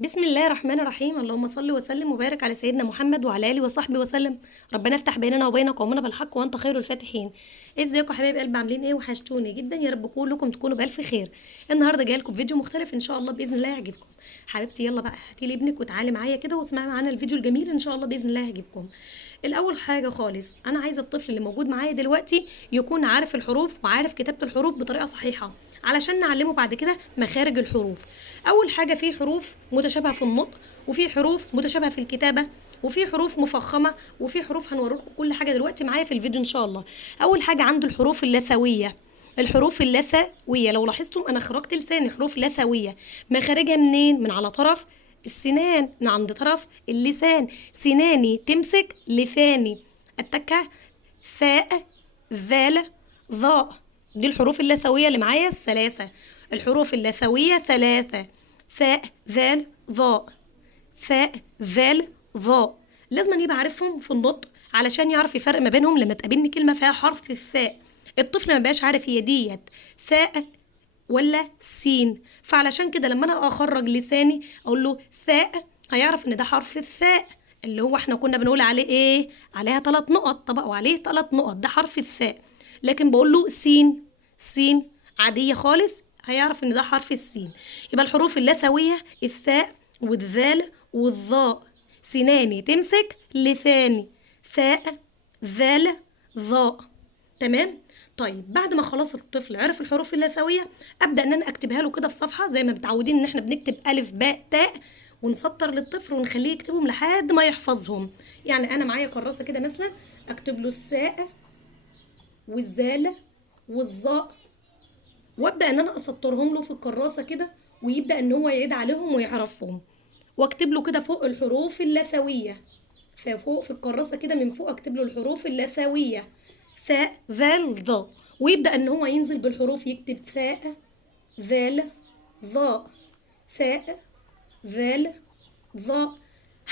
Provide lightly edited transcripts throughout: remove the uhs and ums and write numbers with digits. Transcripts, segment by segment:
بسم الله الرحمن الرحيم. اللهم صل وسلم وبارك على سيدنا محمد وعلى اله وصحبه وسلم. ربنا افتح بيننا وبين قومنا بالحق وانت خير الفاتحين. ازيكم يا حبايب قلب؟ عاملين ايه؟ وحشتوني جدا، يا رب كلكم تكونوا بالف خير. النهارده جايه لكم فيديو مختلف ان شاء الله باذن الله يعجبكم. حبيبتي يلا بقى هاتي لي ابنك وتعالي معايا كده واسمعي معانا الفيديو الجميل ان شاء الله باذن الله يعجبكم. الاول حاجه خالص انا عايزه الطفل اللي موجود معايا دلوقتي يكون عارف الحروف وعارف كتابه الحروف بطريقه صحيحه علشان نعلمه بعد كده مخارج الحروف. اول حاجه في حروف متشابهه في النطق، وفي حروف متشابهه في الكتابه، وفي حروف مفخمه، وفي حروف هنوريكم كل حاجه دلوقتي معايا في الفيديو ان شاء الله. اول حاجه عنده الحروف اللثويه. الحروف اللثويه لو لاحظتم انا خرجت لساني حروف لثويه. مخارجها منين؟ من على طرف السنان، من عند طرف اللسان. سناني تمسك لساني. التكه ثاء ذال ظاء. دي الحروف اللثويه اللي معايا الثلاثه. الحروف اللثويه ثلاثه: ثاء ذال ظاء، ثاء ذال ظاء. لازم يبقى عارفهم في النطق علشان يعرف يفرق ما بينهم. لما تقابلني كلمه فيها حرف الثاء الطفل ما بقاش عارف هي ديت ثاء ولا سين، فعلشان كده لما انا اخرج لساني اقول له ثاء هيعرف ان ده حرف الثاء اللي هو احنا كنا بنقول عليه ايه؟ عليها 3 نقط، طبقوا عليه 3 نقط، ده حرف الثاء. لكن بقول له سين، سين عاديه خالص، هيعرف ان ده حرف السين. يبقى الحروف اللثويه الثاء والذال والظاء. سناني تمسك لساني، ثاء ذال ظاء. تمام. طيب بعد ما خلاص الطفل عرف الحروف اللثويه ابدا ان انا اكتبها له كده في صفحه زي ما متعودين ان احنا بنكتب الف باء تاء، ونسطر للطفل ونخليه يكتبهم لحد ما يحفظهم. يعني انا معايا كراسه كده مثلا اكتب له الساء والزال والظاء، وابدا ان انا اسطرهم له في الكراسه كده ويبدا ان هو يعيد عليهم ويعرفهم. واكتب له كده فوق الحروف اللثويه، فوق في الكراسه كده من فوق اكتب له الحروف اللثويه ثاء ذال ظاء، ويبدا ان هو ينزل بالحروف يكتب ثاء ذال ظاء، ثاء ذال ظاء.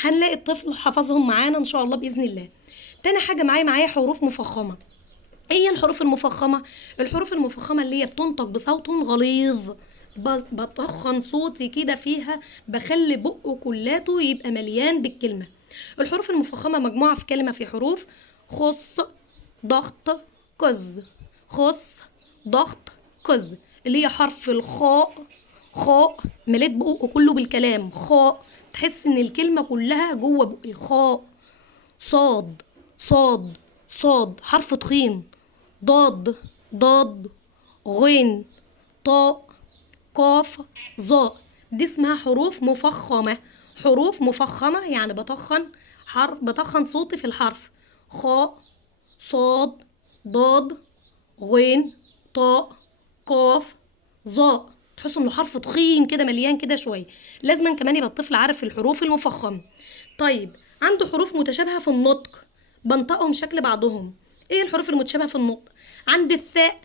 هنلاقي الطفل حفظهم معانا ان شاء الله باذن الله. تاني حاجه معايا حروف مفخمه. ايه هي الحروف المفخمه؟ الحروف المفخمه اللي هي بتنطق بصوت غليظ، بطخن صوتي كده فيها، بخلي بقه كلاته يبقى مليان بالكلمه. الحروف المفخمه مجموعه في كلمه في حروف خص ضغط قز. خص ضغط قز اللي هي حرف الخاء. خاء مليت بقه كله بالكلام، خاء تحس ان الكلمه كلها جوه بقي. خاء. صاد صاد صاد حرف تخين. ضاد ضاد غين طاء قاف ظاء. دي اسمها حروف مفخمة. حروف مفخمة يعني بطخن صوتي في الحرف. خاء صاد ضاد غين طاء قاف ظاء. تحسوا انه حرف تخين كده مليان كده شويه. لازم كمان يبقى الطفل عارف الحروف المفخمه. طيب عنده حروف متشابهه في النطق، بنطقهم شكل بعضهم. ايه الحروف المتشابهه في النطق؟ عند الثاء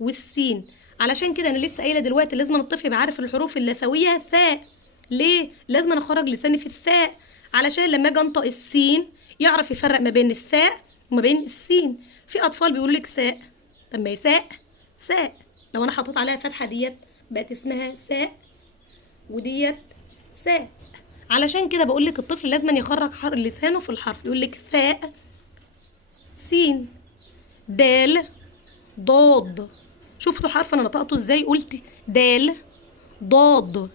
والسين. علشان كده انا لسه قايله دلوقتي لازم الطفل يبقى عارف الحروف اللثويه ثاء. ليه؟ لازم أنا اخرج لساني في الثاء علشان لما اجي انطق السين يعرف يفرق ما بين الثاء وما بين السين. في اطفال بيقول لك ساء، طب ما هي ساء ساء، لو انا حطيت عليها فتحه ديت بقت اسمها ساء، وديت ساء. علشان كده بقول لك الطفل لازم يخرج لسانه في الحرف. يقول لك ثاء سين دال ضاد. شفتوا حرف انا نطقته ازاي؟ قلت دال ضاد.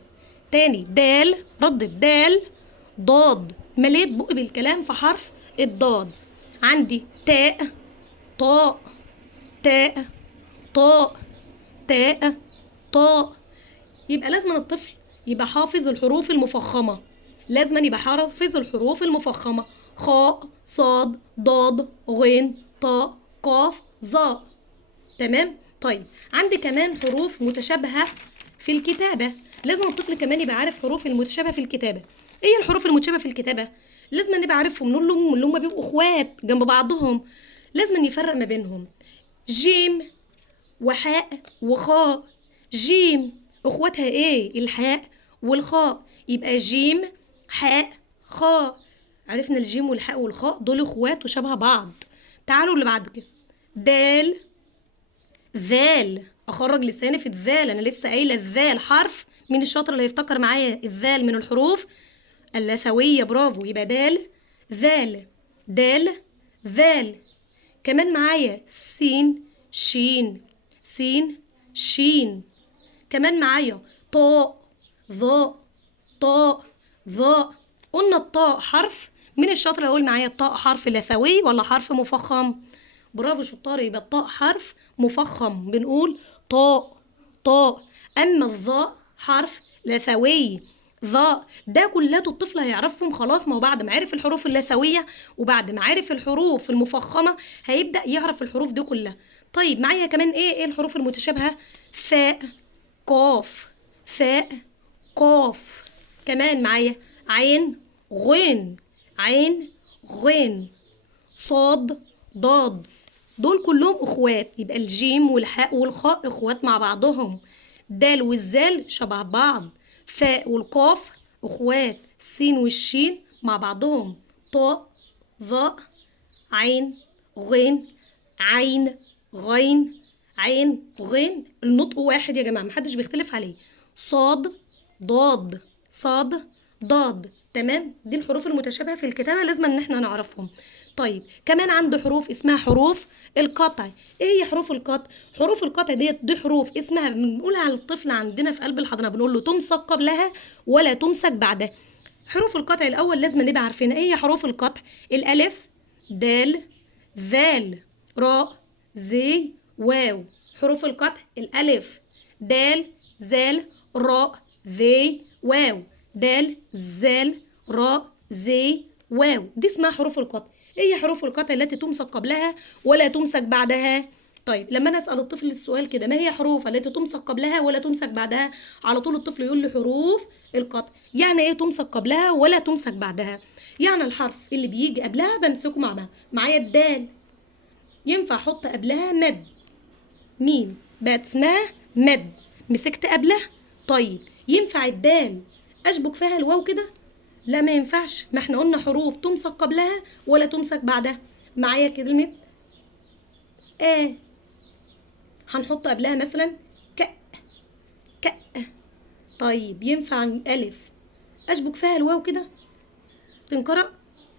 تاني دال، ردت دال ضاد، مليت بقي بالكلام في حرف الضاد. عندي تاء طاء، تاء طاء، تاء طاء. يبقى لازم الطفل يبقى حافظ الحروف المفخمة. لازم يبقى حافظ الحروف المفخمة: خاء صاد ضاد غين طاء قاف ظاء. تمام. طيب عندي كمان حروف متشابهة في الكتابة. لازم الطفل كمان يبقى عارف حروف المتشابهة في الكتابة. ايه الحروف المتشابهة في الكتابة؟ لازم نبقى عارفهم. نقول لهم اللي هم بيبقوا اخوات جنب بعضهم لازم يفرق ما بينهم. جيم وحاء وخاء. جيم اخواتها ايه؟ الحاء والخاء، يبقى جيم حاء خاء. عرفنا الجيم والحاء والخاء دول اخوات وشبه بعض. تعالوا اللي بعد كده. دال ذال، اخرج لساني في الذال، انا لسه قايله الذال حرف مين الشاطر اللي هيفتكر معايا الذال من الحروف اللثوية؟ برافو، يبقى دال ذال دال ذال. كمان معايا سين شين سين شين. كمان معايا طاء ظاء طاء ظاء. قلنا الطاء حرف، مين الشاطر اللي هيقول معايا الطاء حرف لثوي ولا حرف مفخم؟ برافو شطار، يبقى الطاء حرف مفخم بنقول طاء طاء. اما الظاء حرف لثوي ظاء. ده كلته الطفل هيعرفهم خلاص، ما هو بعد ما عرف الحروف اللثويه وبعد ما عرف الحروف المفخمه هيبدا يعرف الحروف دي كلها. طيب معايا كمان ايه الحروف المتشابهه؟ فاء قاف فاء قاف. كمان معايا عين غين عين غين صاد ضاد. دول كلهم اخوات، يبقى الجيم والحاء والخاء اخوات مع بعضهم. دال والزال شبه بعض. فاء والقاف اخوات. السين والشين مع بعضهم. طاء ظاء عين غين عين غين عين غين. النطق واحد يا جماعه، محدش بيختلف عليه. صاد ضاد صاد ضاد. تمام، دي الحروف المتشابهه في الكتابه لازم ان احنا نعرفهم. طيب كمان عنده حروف اسمها حروف القطع. ايه هي حروف القطع؟ حروف القطع دي حروف اسمها بنقولها على الطفل عندنا في قلب الحضانه، بنقول له تمسك قبلها ولا تمسك بعدها. حروف القطع الاول لازم نبقى عارفينها. ايه هي حروف القطع؟ الالف دال ذال راء زي واو. حروف القطع الالف دال ذال راء ذي واو. دال ذال راء زي واو، دي اسمها حروف القطع. ايه هي حروف القطع التي تمسك قبلها ولا تمسك بعدها؟ طيب لما انا اسال الطفل السؤال كده، ما هي حروف التي تمسك قبلها ولا تمسك بعدها؟ على طول الطفل يقول لي حروف القطع. يعني ايه تمسك قبلها ولا تمسك بعدها؟ يعني الحرف اللي بيجي قبلها بمسكه مع بعض. معايا الدال ينفع احط قبلها مد، ميم بقت اسمها مد، مسكت قبلها. طيب ينفع الدال اشبك فيها الواو كده؟ لا ما ينفعش، ما احنا قلنا حروف تمسك قبلها ولا تمسك بعدها. معايا كلمة هنحط قبلها مثلا ك ك. طيب ينفع الألف أشبك فيها الواو كده؟ تنقرأ؟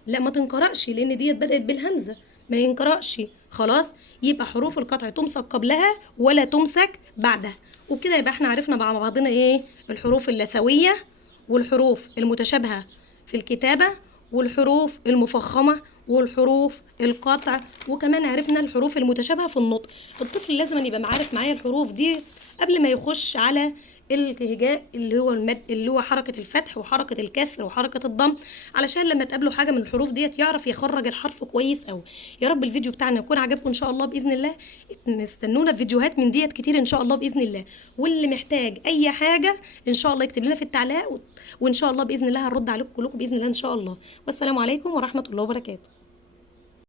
لا ما تنقرأش، لأن ديت بدأت بالهمزة ما ينقرأش. خلاص، يبقى حروف القطع تمسك قبلها ولا تمسك بعدها. وبكده يبقى احنا عرفنا مع بعضنا ايه الحروف اللثوية والحروف المتشابهة في الكتابة والحروف المفخمة والحروف القطع، وكمان عرفنا الحروف المتشابهة في النطق. الطفل لازم يبقى معارف معايا الحروف دي قبل ما يخش على الهجاء اللي هو المد، اللي هو حركة الفتح وحركة الكسر وحركة الضم، علشان لما تقابله حاجة من الحروف ديت يعرف يخرج الحرف كويس قوي. يا رب الفيديو بتاعنا يكون عجبكم ان شاء الله باذن الله. استنونا في فيديوهات من ديت كتير ان شاء الله باذن الله. واللي محتاج اي حاجة ان شاء الله يكتب لنا في التعليقات، وان شاء الله باذن الله هنرد عليكم كلكم باذن الله ان شاء الله. والسلام عليكم ورحمة الله وبركاته.